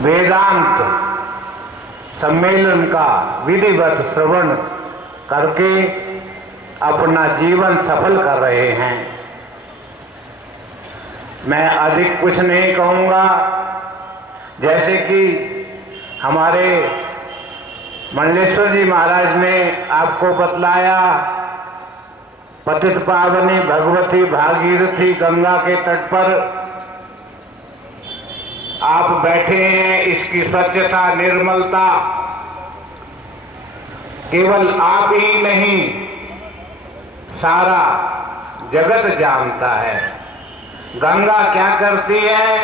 वेदांत सम्मेलन का विधिवत श्रवण करके अपना जीवन सफल कर रहे हैं। मैं अधिक कुछ नहीं कहूँगा। जैसे कि हमारे मंडलेश्वर जी महाराज ने आपको बतलाया, पतित पावनी भगवती भागीरथी गंगा के तट पर आप बैठे हैं। इसकी स्वच्छता, निर्मलता केवल आप ही नहीं, सारा जगत जानता है। गंगा क्या करती है,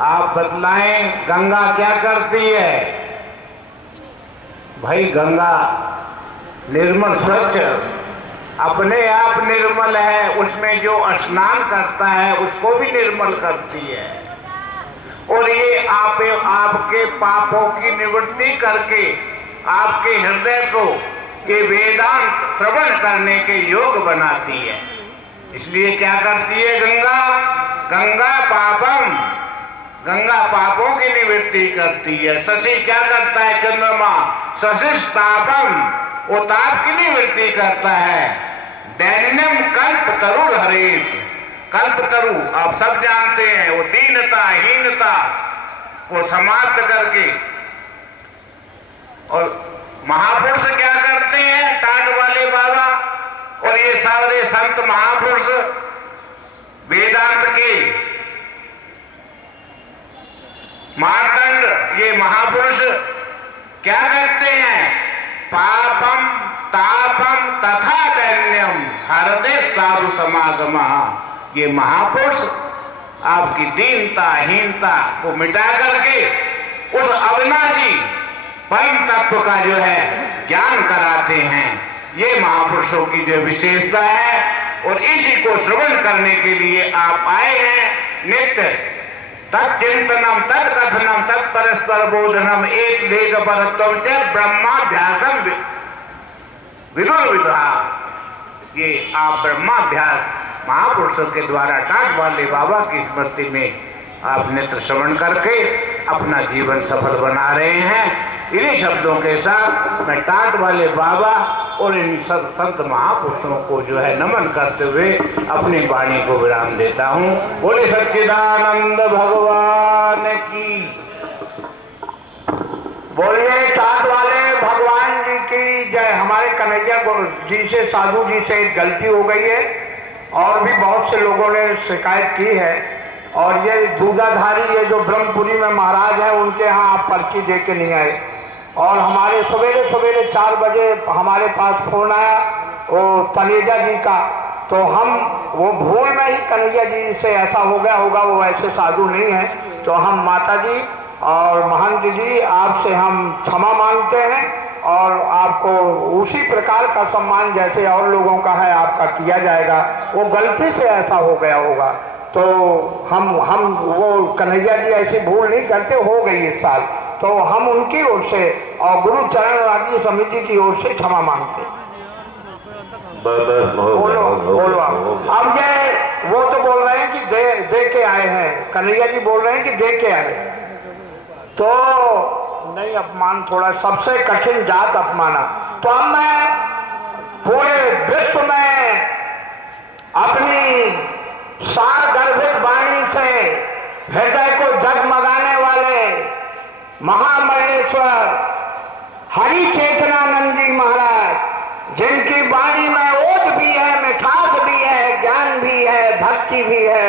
आप बतलाएं। गंगा क्या करती है भाई? गंगा निर्मल, स्वच्छ, अपने आप निर्मल है। उसमें जो स्नान करता है उसको भी निर्मल करती है। और ये आपके पापों की निवृत्ति करके आपके हृदय को ये वेदांत श्रवण करने के योग बनाती है। इसलिए क्या करती है गंगा? गंगा पापम, गंगा पापों की निवृत्ति करती है। शशि क्या करता है? चंद्रमा शशिष तापम, वो ताप की निवृत्ति करता है। दैन्यम कल्प तरु हरित, कल्प तरु आप सब जानते हैं, वो दीनता हीनता को समाप्त करके। और महापुरुष क्या करते हैं? टाट वाले बाबा और ये सारे संत महापुरुष वेदांत के मार्तंड, ये महापुरुष क्या करते हैं? पापम तापम तथा दैन्यम हरदे साधु समागम। ये महापुरुष आपकी दीनता हीनता को मिटा करके उस अविनाशी परम तत्व का जो है ज्ञान कराते हैं। ये महापुरुषों की जो विशेषता है। और इसी को श्रवण करने के लिए आप आए हैं। नित्य तत्चिंतनम तत्कथनम तत्परस्पर बोधनम एक लेख परत्वम च ब्रह्माभ्यासम विदुर विदुहा। ये आप ब्रह्माभ्यास महापुरुषों के द्वारा टाट वाले बाबा की स्मृति में आप नित्य श्रवण करके अपना जीवन सफल बना रहे हैं। इन्हीं शब्दों के साथ मैं टाट वाले बाबा और इन संत महापुरुषों को जो है नमन करते हुए अपनी वाणी को विराम देता हूँ। बोले सच्चिदानंद भगवान की, बोलिए टाट वाले भगवान जी की जय। हमारे कन्हैया जी से, साधु जी से एक गलती हो गई है और भी बहुत से लोगों ने शिकायत की है। और ये दूधाधारी, ये जो ब्रह्मपुरी में महाराज हैं, उनके यहाँ आप पर्ची दे के नहीं आए। और हमारे सवेरे सवेरे 4 बजे हमारे पास फोन आया वो तनेजा जी का, तो हम वो भूल में ही कन्हैया जी से ऐसा हो गया होगा, वो ऐसे साधु नहीं है। तो हम माता जी और महंत जी आपसे हम क्षमा मांगते हैं और आपको उसी प्रकार का सम्मान जैसे और लोगों का है आपका किया जाएगा। वो गलती से ऐसा हो गया होगा, तो हम वो कन्हैया जी ऐसी भूल नहीं करते, हो गई इस साल। तो हम उनकी ओर से और गुरु चरण राज्य समिति की ओर से क्षमा मांगते। बोलो अब ये वो तो बोल रहे हैं कि दे के आए हैं, कन्हैया जी बोल रहे हैं कि दे के आए। तो नहीं, अपमान थोड़ा सबसे कठिन जात अपमाना। तो अब मैं पूरे विश्व में अपनी सार गर्भित वाणी से हृदय को जगमगाने वाले महामंडलेश्वर हरि चेतनानंद जी महाराज, जिनकी वाणी में ओज भी है, मिठास भी है, ज्ञान भी है, भक्ति भी है,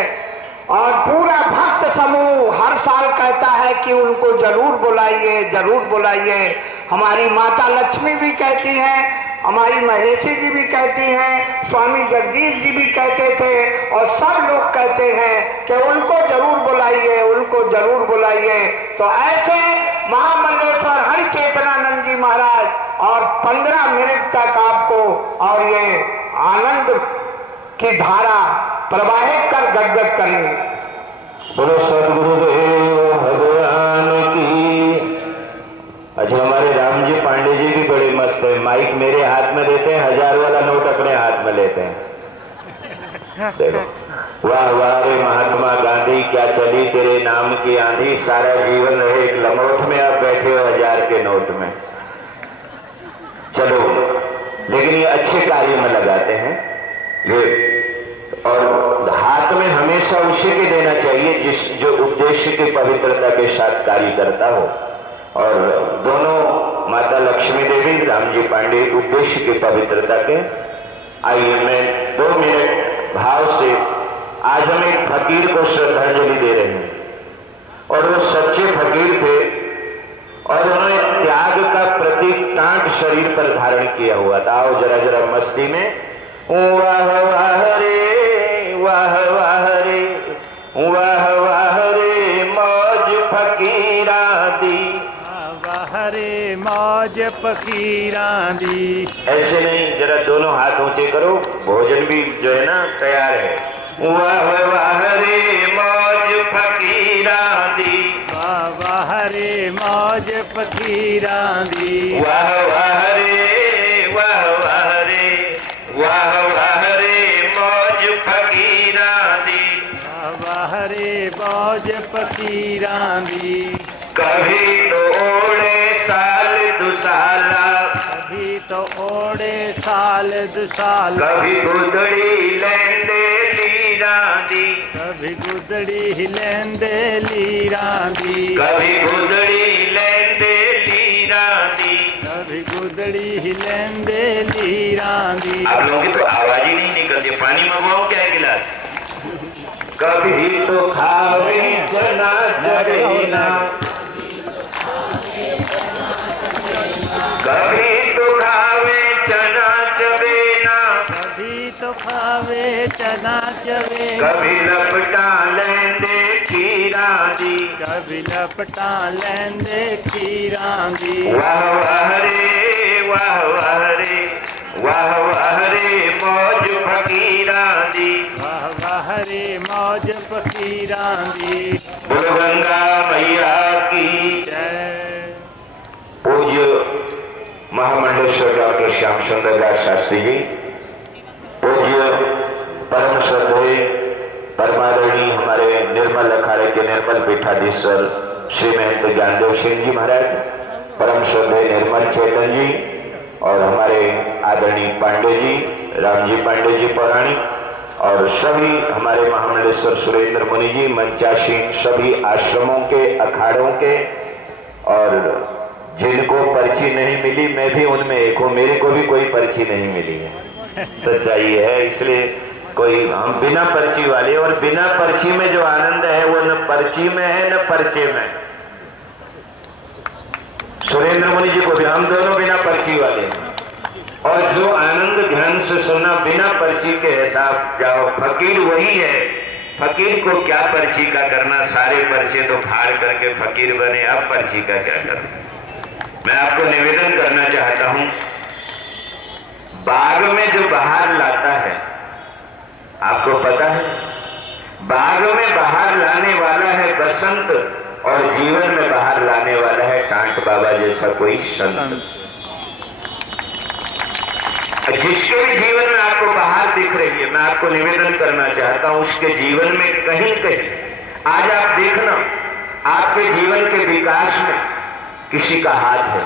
और पूरा भक्त समूह हर साल कहता है कि उनको जरूर बुलाइए, जरूर बुलाइए। हमारी माता लक्ष्मी भी कहती हैं, हमारी महेशी जी भी कहती हैं, स्वामी जगदीश जी भी कहते थे, और सब लोग कहते हैं कि उनको जरूर बुलाइए, उनको जरूर बुलाइए। तो ऐसे महामंडलेश्वर हरि चेतनानंद जी महाराज और 15 मिनट तक आपको और ये आनंद की धारा प्रवाहित कर गदगद करेंगे। बोलो सदगुरुदेव भगवान की। अच्छा, हमारे राम जी पांडे जी भी बड़े मस्त है। माइक मेरे हाथ में देते हैं, 1000 वाला नोट अपने हाथ में लेते हैं। देखो, वाह वाह रे महात्मा गांधी, क्या चली तेरे नाम की आंधी, सारा जीवन रहे एक लंगोट में, आप बैठे हो 1000 के नोट में। चलो, लेकिन ये अच्छे कार्य में लगाते हैं ये, और हाथ में हमेशा उसी के देना चाहिए जो उद्देश्य की पवित्रता के साथ कार्य करता हो। और दोनों माता लक्ष्मी देवी, राम जी पांडे उद्देश्य की पवित्रता के। आइए मैं 2 मिनट भाव से, आज हम एक फकीर को श्रद्धांजलि दे रहे हैं, और वो सच्चे फकीर थे और उन्होंने त्याग का प्रतीक टाट शरीर पर धारण किया हुआ था। आओ जरा जरा मस्ती में, वाह वाह रे, वाह वाह रे, वाह वाह रे मौज फकीरा दी, वाह रे मौज फकीरा दी। ऐसे नहीं, जरा दोनों हाथ ऊंचे करो, भोजन भी जो है ना तैयार है। वाह वाह रे मौज फकीरा दी, वाह वाह रे मौज फकीरा दी। वाह वाह रे, वाह वाह रे, वाह वाह रे मौज फकीरा दी, वाह वाह रे मौज फकीरा दी। कभी तो ओढ़े साल दुसाला, कभी तो ओढ़े साल दुसाल, कभी गुदड़ी लेंदे लीरा दी, कभी गुदड़ी लेंदे लीरा दी, कभी गुदड़ी लेंदे लीरा दी। कभी गुदड़ी लेंदे लीरा दी। आप लोगों की तो आवाज ही नहीं निकलती, पानी मंगवाओ क्या है गिलास। कभी तो खावे चना चबेना, कभी तो खावे चना चबेना, कभी तो खावे चना चवे, कभी लपटा लेंदे खीरा दी, कभी लपटा लेंदे खीरा दी। वाह वाह रे, वाह वाह रे, वाह वाह रे मौज फकीरा दी, वाह वाह रे मौज फकीरा दी। बोलो गंगा मैया की जय। पूज्य महामंडलेश्वर डॉक्टर श्याम सुंदर दास शास्त्री जी, पूज्य परम श्रद्धेय परमादरणीय हमारे निर्मल अखाड़े के निर्मल पीठाधीश्वर श्री महंत ज्ञानदेव सिंह जी महाराज, परम श्रद्धेय निर्मल चेतन जी, और हमारे आदरणीय पांडे जी, राम जी पांडे जी पौराणिक, और सभी हमारे महामंडलेश्वर सुरेंद्र मुनि जी, मंचासीन सभी आश्रमों के, अखाड़ों के, और जिनको पर्ची नहीं मिली, मैं भी उनमें एक हूँ, मेरे को भी कोई पर्ची नहीं मिली है, सच्चाई है। इसलिए कोई हम बिना पर्ची वाले, और बिना पर्ची में जो आनंद है वो न पर्ची में है न पर्चे में। सुरेंद्र मुनि जी को भी, हम दोनों बिना पर्ची वाले हैं, और जो आनंद ध्यान से सुनना बिना पर्ची के हिसाब जाओ, फकीर वही है। फकीर को क्या पर्ची का करना, सारे पर्चे तो फाड़ करके फकीर बने, अब पर्ची का क्या करना। मैं आपको निवेदन करना चाहता हूं, बाग में जो बहार लाता है, आपको पता है, बाग में बहार लाने वाला है बसंत, और जीवन में बहार लाने वाला है टांट बाबा जैसा कोई संत। जिसके भी जीवन में आपको बहार दिख रही है, मैं आपको निवेदन करना चाहता हूं, उसके जीवन में कहीं कहीं, आज आप देखना, आपके जीवन के विकास में किसी का हाथ है,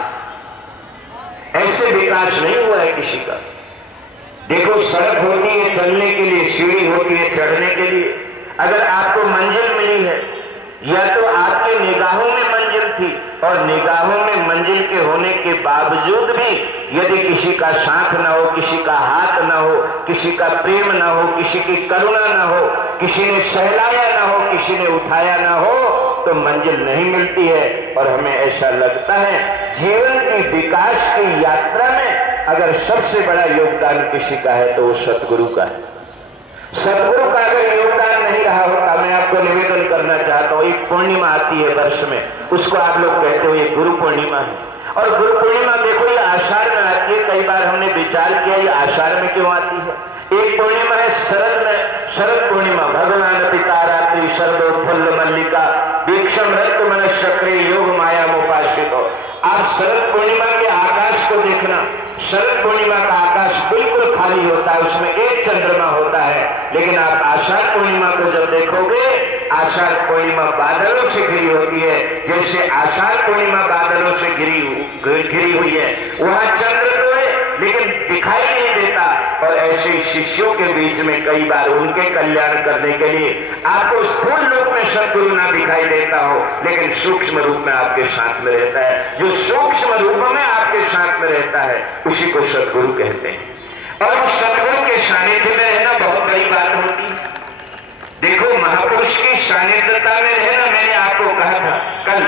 ऐसे विकास नहीं हुआ है किसी का। देखो, सड़क होती है चलने के लिए, सीढ़ी होती है चढ़ने के लिए। अगर आपको मंजिल मिली है, या तो आपके निगाहों में मंजिल थी, और निगाहों में मंजिल के होने के बावजूद भी यदि किसी का साथ ना हो, किसी का हाथ ना हो, किसी का प्रेम ना हो, किसी की करुणा ना हो, किसी ने सहलाया ना हो, किसी ने उठाया ना हो, तो मंजिल नहीं मिलती है। और हमें ऐसा लगता है जीवन की विकास की यात्रा में अगर सबसे बड़ा योगदान किसी का है तो वो सतगुरु का है। सतगुरु का अगर योगदान नहीं रहा होता, मैं आपको निवेदन करना चाहता हूँ, एक पूर्णिमा आती है वर्ष में, उसको आप लोग कहते हो ये गुरु पूर्णिमा है। और गुरु पूर्णिमा देखो, ये आषाढ़ में आती है। कई बार हमने विचार किया ये आषाढ़ में क्यों आती है। एक पूर्णिमा है शरद में, शरद पूर्णिमा, भगवान पिता रात्रि शरदोत्फुल्ल मल्लिका वीक्षम रक्त मन चक्रे योग माया उपासित हो। आप शरद पूर्णिमा के आकाश को देखें, देखना, शरद पूर्णिमा का आकाश बिल्कुल खाली होता है, उसमें एक चंद्रमा होता है। लेकिन आप आषाढ़ पूर्णिमा को जब देखोगे, आषाढ़ पूर्णिमा बादलों से घिरी होती है। जैसे आषाढ़ पूर्णिमा बादलों से घिरी हुई है, वहां चंद्र तो है लेकिन दिखाई नहीं देता। और ऐसे शिष्यों के बीच में कई बार उनके कल्याण करने के लिए आपको स्थूल रूप में सदगुरु ना दिखाई देता हो, लेकिन सूक्ष्म रूप में आपके साथ में रहता है। जो सूक्ष्म रूप में आपके साथ में रहता है उसी को सदगुरु कहते हैं। और सदगुरु के सानिध्य में रहना बहुत बड़ी बात होती है। देखो, महापुरुष की सानिध्यता में रहना, मैंने आपको कहा था कल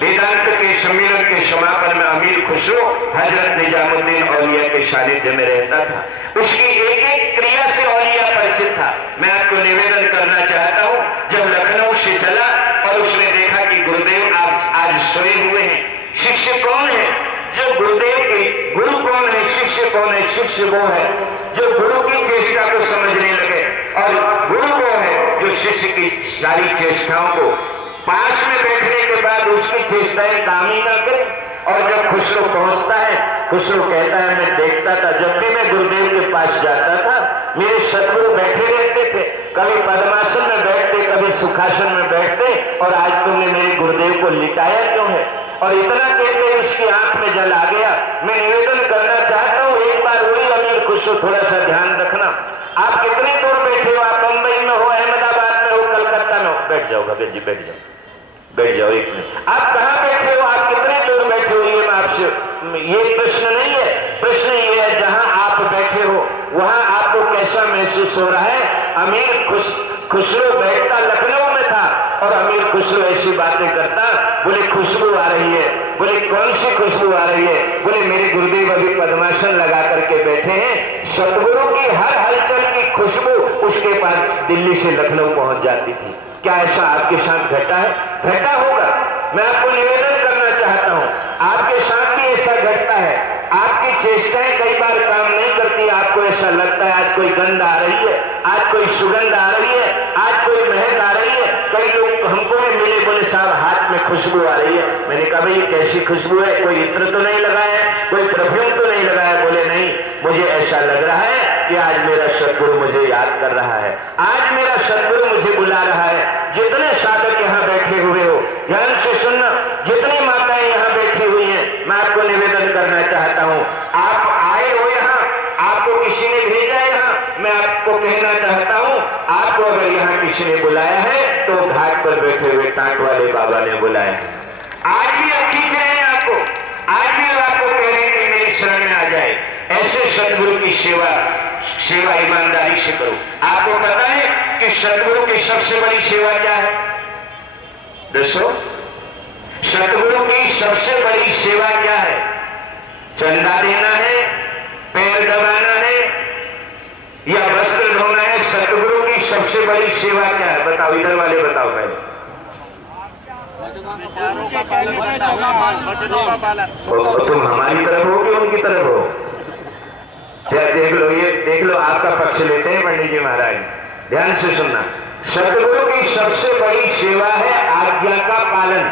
वेदांत के सम्मेलन के समापन में अमीर खुसरो हजरत निजामुद्दीन औलिया के सानिध्य में रहता था। उसकी एक एक क्रिया से औलिया परिचित था। मैं आपको निवेदन करना चाहता हूं, जब लखनऊ से चला और उसने देखा कि गुरुदेव आज सोए हुए हैं, शिष्य कौन है जो गुरुदेव के, गुरु कौन है, शिष्य कौन है, शिष्य वो है जो गुरु की चेष्टा को समझने लगे, और गुरु वो है जो शिष्य की सारी चेष्टाओं को पास में बैठने के बाद उसकी चेष्टाएं काम ही ना करे। और जब खुसरो पहुंचता है, खुसरो कहता है, मैं देखता था जब भी मैं गुरुदेव के पास जाता था, मेरे सदगुरु बैठे रहते थे, कभी पद्मासन में बैठते, कभी सुखासन में बैठते, और आज तुमने मेरे गुरुदेव को लिटाया क्यों है? और इतना कहते उसकी आंख में जल आ गया। मैं निवेदन करना चाहता हूँ, एक बार वही अमीर खुसरो, थोड़ा सा ध्यान रखना। आप कितने दूर बैठे हो? आप बंबई में हो, अहमदाबाद में हो, कलकत्ता में हो? बैठ जाओ भगत जी, बैठ जाओ, बैठ जाओ एक मिनट। आप कहां बैठे हो? आप कितने दूर बैठे हो? ये मैं आपसे, ये प्रश्न नहीं है, प्रश्न ये है जहां आप बैठे हो वहां आपको कैसा महसूस हो रहा है? अमीर खुसरो बैठता लखनऊ में था और अमीर खुसरो ऐसी बातें करता, बोले खुशबू आ रही है। बोले कौन सी खुशबू आ रही है? बोले मेरे गुरुदेव अभी पद्मासन लगा करके बैठे हैं। सतगुरु की हर हलचल की खुशबू उसके पास दिल्ली से लखनऊ पहुंच जाती थी। क्या ऐसा आपके साथ घटा है? घटा होगा। मैं आपको निवेदन करना चाहता हूं, आपके साथ भी ऐसा घटता है। आपकी चेष्टाएं कई बार काम नहीं करती, आपको ऐसा लगता है आज कोई गंध आ रही है, आज कोई सुगंध आ रही है, आज कोई महक आ रही है। कई लोग हमको भी मिले, बोले साहब हाथ में खुशबू आ रही है। मैंने कहा भाई ये कैसी खुशबू है? कोई इत्र तो नहीं लगाया, कोई परफ्यूम तो नहीं लगाया? बोले नहीं, मुझे ऐसा लग रहा है कि आज मेरा सदगुरु मुझे याद कर रहा है, आज मेरा सदगुरु मुझे बुला रहा है। जितने साधक यहाँ बैठे हुए हो, ध्यान से सुनना, जितनी माताएं यहाँ बैठी हुई हैं, मैं आपको निवेदन करना चाहता हूँ, आप आए हो यहाँ, आपको किसी ने भेजा है यहाँ, मैं आपको कहना चाहता हूँ, आपको अगर यहाँ किसी ने बुलाया है तो घाट पर बैठे हुए टाट वाले बाबा ने बुलाया है। आज भी अब खींच रहे हैं आपको, आज भी आपको कह रहे हैं कि मेरी शरण में आ जाए। ऐसे सदगुरु की सेवा ईमानदारी से करो। आपको पता है कि सदगुरु की सबसे बड़ी सेवा क्या है? दसो, सदगुरु की सबसे बड़ी सेवा क्या है? चंदा देना है, पैर दबाना है या वस्त्र धोना है? सदगुरु की सबसे बड़ी सेवा क्या है? बताओ, इधर वाले बताओ पहले। तुम हमारी तरफ हो कि उनकी तरफ हो? देख लो, ये देख लो, आपका पक्ष लेते हैं पंडित जी महाराज। ध्यान से सुनना, सदगुरु की सबसे बड़ी सेवा है आज्ञा का पालन।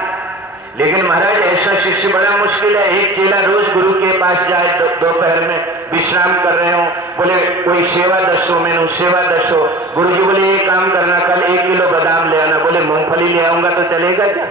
लेकिन महाराज ऐसा शिष्य बड़ा मुश्किल है। एक चेला रोज गुरु के पास जाए, दोपहर में विश्राम कर रहे हो, बोले कोई सेवा दसो, मैंने सेवा दसो। गुरु जी बोले ये काम करना, कल 1 किलो बादाम ले आना। बोले मूंगफली ले आऊंगा तो चलेगा क्या?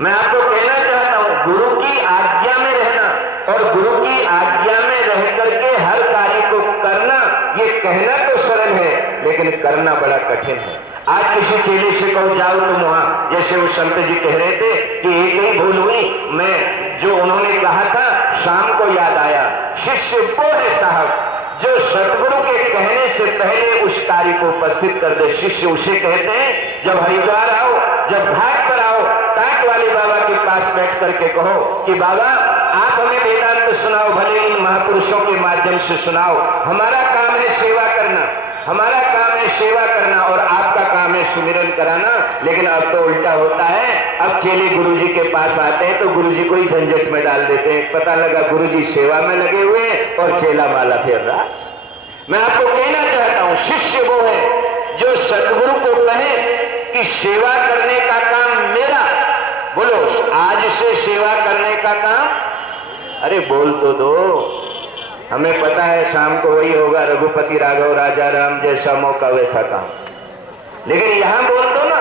मैं आपको कहना चाहता हूं, गुरु की आज्ञा में रहना और गुरु की आज्ञा में रह करके हर कार्य को करना, ये कहना तो सरल है लेकिन करना बड़ा कठिन है। आज किसी चेले से कहो जाओ तुम वहां, जैसे वो संत जी कह रहे थे कि एक ही भूल हुई, मैं जो उन्होंने कहा था शाम को याद आया। शिष्य वो है साहब जो सदगुरु के कहने से पहले उस कार्य को उपस्थित कर दे। शिष्य उसे कहते हैं जब हरिद्वार आओ, जब घाट पर आओ, टाट वाले बाबा के पास बैठ करके कहो कि बाबा आप हमें वेदांत सुनाओ, भले इन महापुरुषों के माध्यम से सुनाओ। हमारा काम है सेवा करना, हमारा काम है सेवा करना और आपका काम है सुमिरन कराना। लेकिन अब तो उल्टा होता है, अब चेले गुरुजी के पास आते हैं तो गुरुजी को ही झंझट में डाल देते हैं। पता लगा गुरुजी सेवा में लगे हुए हैं और चेला माला फेर रहा। मैं आपको कहना चाहता हूं, शिष्य वो है जो सदगुरु को कहे कि सेवा करने का काम मेरा, बोलो आज से सेवा करने का काम अरे बोल तो दो, हमें पता है शाम को वही होगा, रघुपति राघव राजा राम, जैसा मौका वैसा काम। लेकिन यहां बोल दो ना,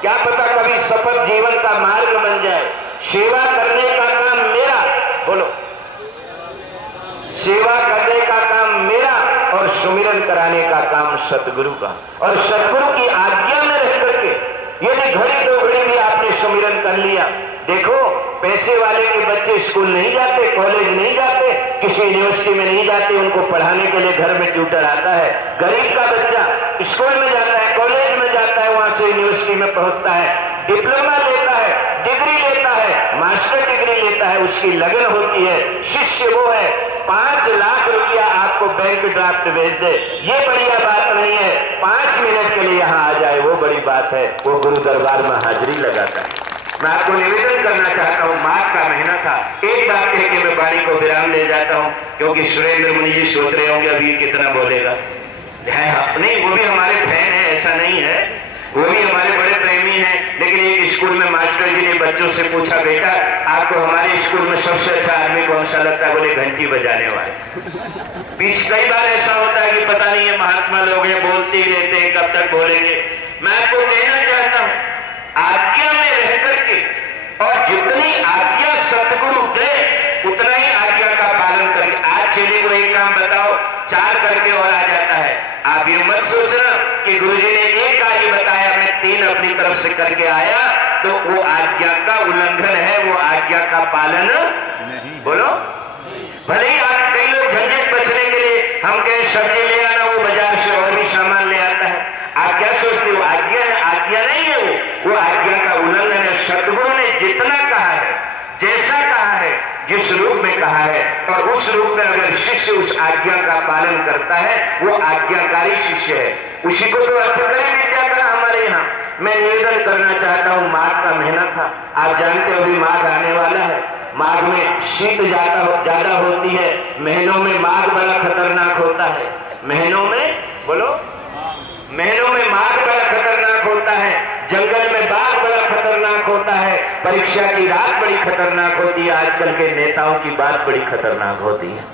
क्या पता कभी सफल जीवन का मार्ग बन जाए। सेवा करने का काम मेरा, बोलो, सेवा करने का काम मेरा और सुमिरन कराने का काम सतगुरु का। और सतगुरु की आज्ञा में रह करके यदि घड़ी दो घड़ी भी आपने सुमिरन कर लिया, देखो पैसे वाले के बच्चे स्कूल नहीं जाते, कॉलेज नहीं जाते, किसी यूनिवर्सिटी में नहीं जाते, उनको पढ़ाने के लिए घर में ट्यूटर आता है। गरीब का बच्चा स्कूल में जाता है, कॉलेज में जाता है, वहां से यूनिवर्सिटी में पहुंचता है, डिप्लोमा लेता है, डिग्री लेता है, मास्टर डिग्री लेता है, उसकी लगन होती है। शिष्य वो है 5 लाख रुपया आपको बैंक ड्राफ्ट भेज दे, ये बढ़िया बात नहीं है। 5 मिनट के लिए यहाँ आ जाए, वो बड़ी बात है। वो गुरु दरबार में हाजिरी लगाता है। मैं आपको निवेदन करना चाहता हूँ, माघ का महीना था। एक बात कह के मैं वाणी को विराम ले जाता हूँ, क्योंकि सुरेंद्र मुनि जी सोच रहे होंगे अभी कितना बोलेगा। नहीं, वो भी हमारे फैन है, ऐसा नहीं है, वो भी हमारे बड़े प्रेमी हैं। लेकिन एक स्कूल में मास्टर जी ने बच्चों से पूछा, बेटा आपको हमारे स्कूल में सबसे अच्छा आदमी कौन सा लगता है? बोले घंटी बजाने वाले। पीछे कई बार ऐसा होता है कि पता नहीं है महात्मा लोग हैं, बोलते ही रहते हैं, कब तक बोलेंगे। मैं आपको कहना चाहता हूं, आज्ञा में रह करके, और जितनी आज्ञा सतगुरु दे उतना ही आज्ञा का पालन करके। आज चेले को एक काम बताओ, 4 करके और आ जाता है। आप ये मत सोचना कि गुरुजी ने एक कार्य बताया, मैं 3 अपनी तरफ से करके आया, तो वो आज्ञा का उल्लंघन है, वो आज्ञा का पालन नहीं। बोलो, भले ही आप कई लोग झंझट बचने के लिए हम कहें सब्जी ले आना, वो बाजार से और भी सामान ले आता है। आप क्या सोचते हो? आज्ञा है? आज्ञा नहीं है, वो आज्ञा का उल्लंघन है। सतगुरु ने जितना कहा है, जैसा कहा है, जिस रूप में कहा है, और उस रूप में अगर शिष्य उस आज्ञा का पालन करता है, वो आज्ञाकारी शिष्य है। उसी को तो अर्थ करें विद्या करा हमारे यहाँ। मैं निवेदन करना चाहता हूँ, माघ का महीना था, आप जानते हो अभी माघ आने वाला है। माघ में शीत ज्यादा होती है, महीनों में माघ बड़ा खतरनाक होता है। महीनों में, बोलो, महीनों में माघ बड़ा खतरनाक होता है, जंगल में बाघ बड़ा खतरनाक होता है, परीक्षा की रात बड़ी खतरनाक होती है, आजकल के नेताओं की बात बड़ी खतरनाक होती है।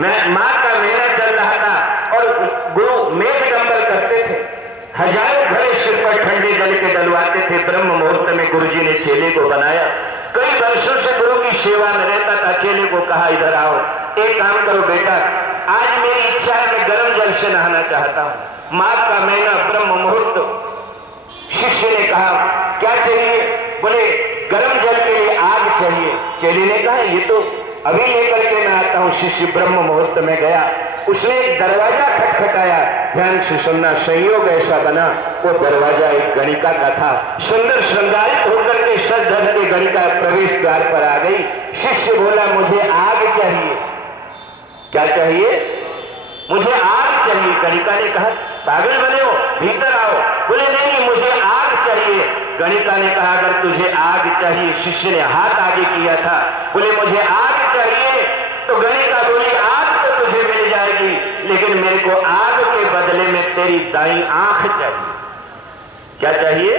मैं माघ का महीना चल रहा था और गुरु मेघ डंबर करते थे, हजारों घड़े सिर पर ठंडे जल के डलवाते थे। ब्रह्म मुहूर्त में गुरुजी ने चेले को बनाया, कई वर्षों से गुरु की सेवा में रहता था। चेले को कहा, इधर आओ, एक काम करो बेटा, आज मेरी इच्छा है, मैं गर्म जल से नहाना चाहता हूँ। माघ का महीना, ब्रह्म मुहूर्त। शिष्य ने कहा, क्या चाहिए? बोले गर्म जल के लिए आग चाहिए। चेले ने कहा, ये तो अभी लेकर के मैं आता हूं। शिष्य ब्रह्म मुहूर्त में गया, उसने एक दरवाजा खटखटाया। ध्यान से सुनना, संयोग ऐसा बना, वो दरवाजा एक गणिका का था। सुंदर श्रृंगारित होकर के सज धज के गणिका प्रवेश द्वार पर आ गई। शिष्य बोला, मुझे आग चाहिए। क्या चाहिए? मुझे आग चाहिए। गणिका ने कहा, पागल बने हो, भीतर आओ। बोले नहीं, मुझे आग चाहिए। गणिका ने कहा, अगर तुझे आग चाहिए, शिष्य ने हाथ आगे किया था, बोले मुझे आग चाहिए, तो गणिका बोली, आग तो तुझे मिल जाएगी, लेकिन मेरे को आग के बदले में तेरी दाईं आंख चाहिए। क्या चाहिए?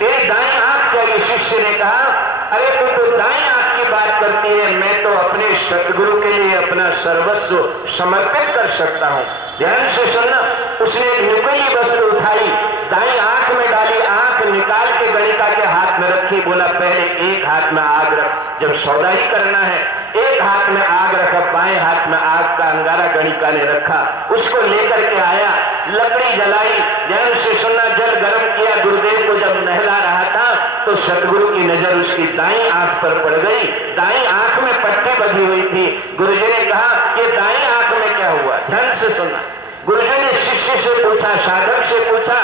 तेरी दाईं आंख चाहिए। शिष्य ने कहा, अरे तू तो दाईं आंख की बात करती है, मैं तो अपने सतगुरु के लिए अपना सर्वस्व समर्पित कर सकता हूं। ध्यान से सुनना, उसने एक नुकीली वस्तु उठाई, दाईं आंख में डाली, आंख निकाल के गणिका के हाथ में रखी। बोला, पहले एक हाथ में आग रख, जब सौदा ही करना है, एक हाथ में आग रखा, बाएं हाथ में आग का अंगारा गणिका ने रखा। उसको लेकर के आया, लकड़ी जलाई, ध्यान से सुनना, जल गर्म किया। गुरुदेव को जब नहला रहा था, तो सतगुरु की नजर उसकी दाईं आंख पर पड़ गई। दाईं आंख में पट्टी बंधी हुई थी। गुरुजी ने कहा, ये दाईं आंख में क्या हुआ? ध्यान से सुनना, गुरुजी ने शिष्य से पूछा, साधक से पूछा,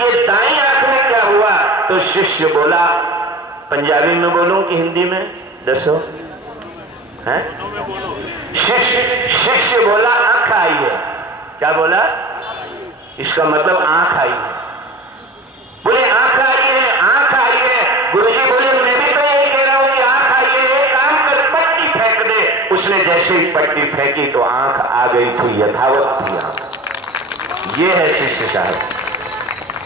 ये दाईं आंख में क्या हुआ? तो शिष्य बोला, पंजाबी में बोलूं कि हिंदी में? दसो है? शिष्य बोला, आंख आई है। क्या बोला? इसका मतलब आंख आई है। बोले आंख आई है, आंख आई है। गुरुजी बोले, मैं भी तो यही कह रहा हूं कि आंख आई है, एक काम कर, पट्टी फेंक दे। उसने जैसे ही पट्टी फेंकी तो आंख आ गई थी, यथावत थी आंख। ये है शिष्य साहब,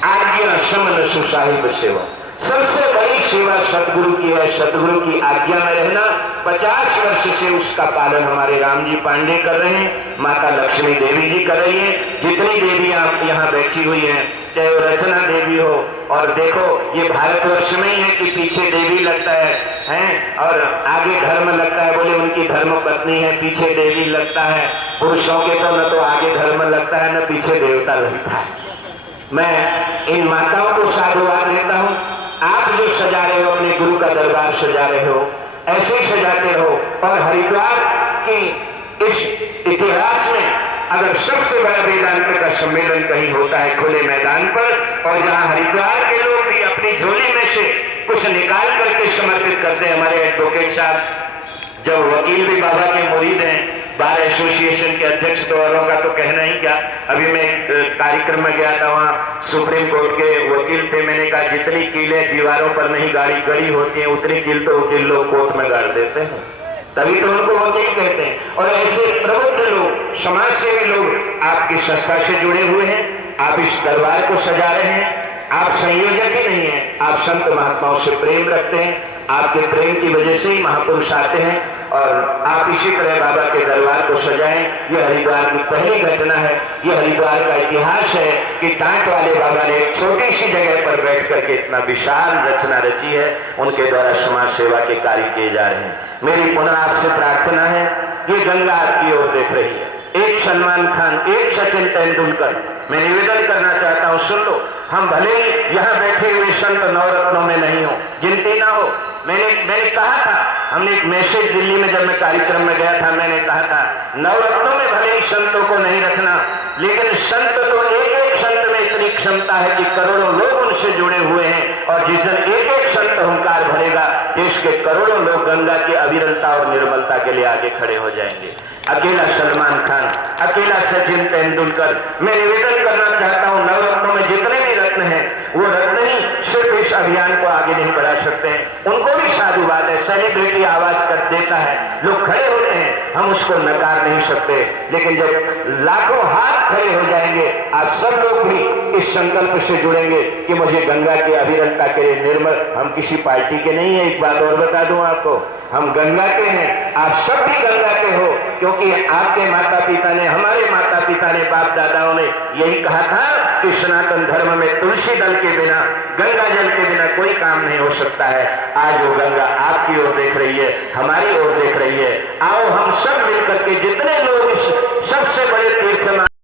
आज्ञा समन सुसाहिब सेवा। सबसे बड़ी सेवा सतगुरु की है। सतगुरु की आज्ञा में रहना। 50 वर्ष से उसका पालन हमारे राम जी पांडे कर रहे हैं, माता लक्ष्मी देवी जी कर रही है। जितनी देवियां यहाँ बैठी हुई हैं, चाहे वो रचना देवी हो, और देखो ये भारतवर्ष में ही है कि पीछे देवी लगता है और आगे धर्म लगता है, बोले उनकी धर्म पत्नी है, पीछे देवी लगता है। पुरुषों के तो न तो आगे धर्म लगता है न पीछे देवता लगता है। मैं इन माताओं को साधुवाद देता हूँ। आप जो सजा रहे हो, अपने गुरु का दरबार सजा रहे हो, ऐसे ही सजाते रहो। और हरिद्वार की इस इतिहास में अगर सबसे बड़ा वेदांत का सम्मेलन कहीं होता है खुले मैदान पर, और जहां हरिद्वार के लोग भी अपनी झोली में से कुछ निकाल करके समर्पित करते हैं। हमारे एडवोकेट साहब जब वकील भी बाबा के मुरीद हैं, बार एसोसिएशन के अध्यक्ष, तो औरों का तो कहना ही क्या। अभी मैं कार्यक्रम में गया था, वहां सुप्रीम कोर्ट के वकील थे। मैंने कहा जितनी कीलें दीवारों पर नहीं गाड़ी गड़ी होती हैं, उतनी कील तो वकील लोग कोर्ट में गाड़ देते हैं, तभी तो उनको वकील कहते हैं। और ऐसे प्रबुद्ध लोग, समाज सेवी लोग आपकी संस्था से जुड़े हुए हैं। आप इस दरबार को सजा रहे हैं। आप संयोजक ही नहीं है, आप संत महात्माओं से प्रेम रखते हैं। आपके प्रेम की वजह से ही महापुरुष आते हैं, और आप इसी तरह बाबा के दरबार को सजाएं। यह हरिद्वार की पहली घटना है। यह हरिद्वार का इतिहास है कि टाट वाले बाबा ने एक छोटी सी जगह पर बैठ करके इतना विशाल रचना रची है। उनके द्वारा समाज सेवा के कार्य किए जा रहे हैं। मेरी पुनः आपसे प्रार्थना है, ये गंगा आपकी ओर देख रही है। एक सलमान खान, एक सचिन तेंदुलकर, मैं निवेदन करना चाहता हूं, सुन लो। हम भले ही यहाँ बैठे हुए संत नवरत्नों में नहीं हो, गिनती ना हो। मैंने कहा था, हमने एक मैसेज दिल्ली में जब मैं कार्यक्रम में गया था, मैंने कहा था नवरत्नों में भले ही संतों को नहीं रखना, लेकिन संत तो एक एक संत में इतनी क्षमता है कि करोड़ों लोग उनसे जुड़े हुए हैं। और जिस दिन एक एक संत हुंकार भरेगा, देश के करोड़ों लोग गंगा की अविरलता और निर्मलता के लिए आगे खड़े हो जाएंगे। अकेला सलमान खान, अकेला सचिन तेंदुलकर, मैं निवेदन करना चाहता हूं, नवरत्नों में जितने भी रत्न हैं, वो रत्न ही सिर्फ इस अभियान को आगे नहीं बढ़ा सकते हैं। उनको भी साधुवाद है, सेलिब्रिटी आवाज कर देता है, लोग खड़े होते हैं, हम उसको नकार नहीं सकते। लेकिन जब लाखों हाथ खड़े हो जाएंगे, आप सब लोग भी इस संकल्प से जुड़ेंगे कि मुझे गंगा की अविरलता के लिए निर्मल, हम किसी पार्टी के नहीं है। एक बात और बता दूं आपको, हम गंगा के हैं, आप सब भी गंगा के हो, क्योंकि आपके माता पिता ने, हमारे माता पिता ने, बाप दादाओं ने यही कहा था कि सनातन धर्म में तुलसी दल के बिना, गंगा जल के बिना कोई काम नहीं हो सकता है। आज वो गंगा आपकी ओर देख रही है, हमारी ओर देख रही है। आओ हम सब मिलकर के, जितने लोग इस सबसे बड़े तीर्थ